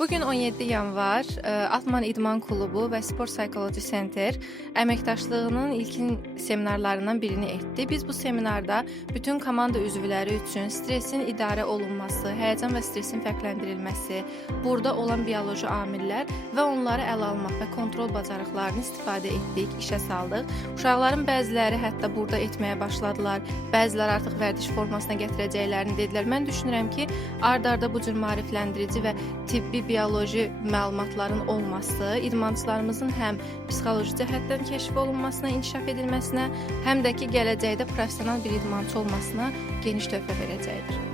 Bugün 17 yanvar Altman İdman Klubu və Sport Psixology Center əməkdaşlığının ilkin seminarlarından birini etdi. Biz bu seminarda bütün komanda üzvləri üçün stresin idarə olunması, həyəcan və stresin fərqləndirilməsi, burada olan bioloji amillər və onları ələ almaq və kontrol bacarıqlarını istifadə etdik, işə saldıq. Uşaqların bəziləri hətta burada etməyə başladılar, bəziləri artıq vərdiş formasına gətirəcəklərini dedilər. Mən düşünürəm ki, ard-arda bu cür maarifləndirici və tibbi bioloji məlumatların olması idmançılarımızın həm psixoloji cəhətdən kəşf olunmasına, inkişaf edilməsinə, həm də ki, gələcəkdə professional bir idmançı olmasına geniş töhfə verəcəkdir.